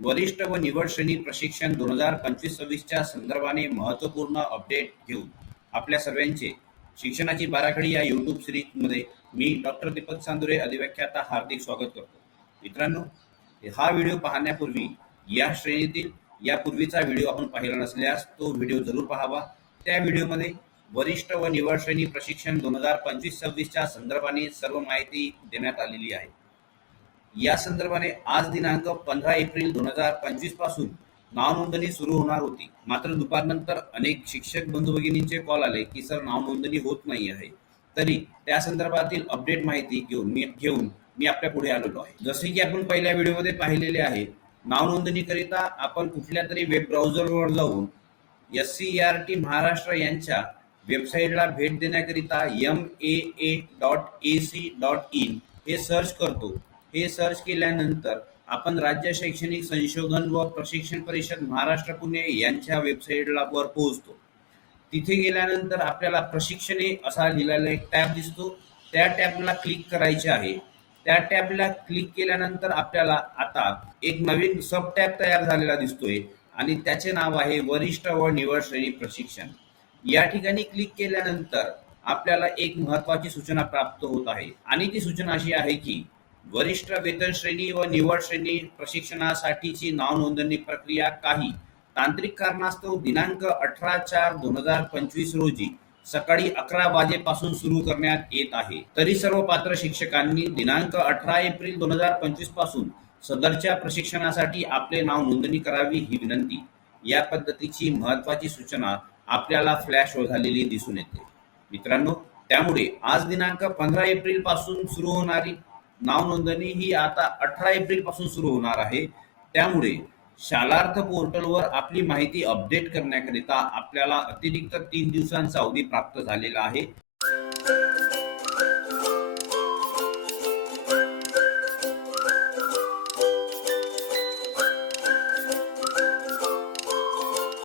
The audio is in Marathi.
वरिष्ठ व निवड श्रेणी प्रशिक्षण दोन हजार पंचवीस सव्वीसच्या संदर्भाने महत्त्वपूर्ण अपडेट घेऊन आपल्या सर्वांचे शिक्षणाची बाराखडी या यूट्यूब सिरीजमध्ये मी डॉक्टर दीपक चांदुरे अधिव्याख्याता हार्दिक स्वागत करतो. मित्रांनो हा व्हिडिओ पाहण्यापूर्वी या श्रेणीतील यापूर्वीचा व्हिडिओ आपण पाहिला नसल्यास तो व्हिडिओ जरूर पाहावा. त्या व्हिडिओमध्ये वरिष्ठ व निवड श्रेणी प्रशिक्षण दोन हजार पंचवीस सव्वीसच्या संदर्भाने सर्व माहिती देण्यात आलेली आहे. या संदर्भाने आज दिनांक पंधरा एप्रिल दोन हजार पंचवीसपासून नावनोंदणी सुरू होणार होती. मात्र दुपारनंतर अनेक शिक्षक बंधू भगिनींचे कॉल आले की सर नावनोंदणी होत नाही आहे. तरी त्या संदर्भातील अपडेट माहिती घेऊन मी घेऊन मी आपल्या पुढे आलेलो आहे. जसे की आपण पहिल्या व्हिडिओमध्ये पाहिलेले आहे नावनोंदणीकरिता आपण कुठल्या तरी वेब ब्राउझरवर जाऊन S C R T Maharashtra यांच्या वेबसाईटला भेट देण्याकरिता M A A dot A C dot in हे सर्च करतो. हे सर्च केल्यानंतर आपण राज्य शैक्षणिक संशोधन व प्रशिक्षण परिषद महाराष्ट्र पुणे यांच्या वेबसाईटला वर पोहोचतो. तिथे गेल्यानंतर आपल्याला प्रशिक्षणे असा लिहिलेला एक टॅब दिसतो. त्या टॅबला क्लिक करायचे आहे. त्या टॅबला क्लिक केल्यानंतर आपल्याला आता एक नवीन सब टॅब तयार झालेला दिसतोय आणि त्याचे नाव आहे वरिष्ठ व निवड श्रेणी प्रशिक्षण. या ठिकाणी क्लिक केल्यानंतर आपल्याला एक महत्वाची सूचना प्राप्त होत आहे आणि ती सूचना अशी आहे की वरिष्ठ वेतन श्रेणी व निवड श्रेणी प्रशिक्षणासाठीची नाव नोंदणी प्रक्रिया काही तांत्रिक कारणास्तव दिनांक अठरा चार दोन हजार पंचवीस रोजी सकाळी अकरा वाजेपासून सुरू करण्यात येत आहे. तरी सर्व पात्र शिक्षकांनी दिनांक अठरा एप्रिल दोन हजार पंचवीसपासून सदरच्या प्रशिक्षणासाठी आपले नाव नोंदणी करावी ही विनंती. या पद्धतीची महत्वाची सूचना आपल्याला फ्लॅश झालेली दिसून येते. मित्रांनो त्यामुळे आज दिनांक पंधरा एप्रिलपासून सुरू होणारी नाव नोंदणी ही आता अठरा एप्रिलपासून सुरू होणार आहे. त्यामुळे शालार्थ पोर्टलवर आपली माहिती अपडेट करण्याकरिता आपल्याला अतिरिक्त तीन दिवसांचा अवधी प्राप्त झालेला आहे.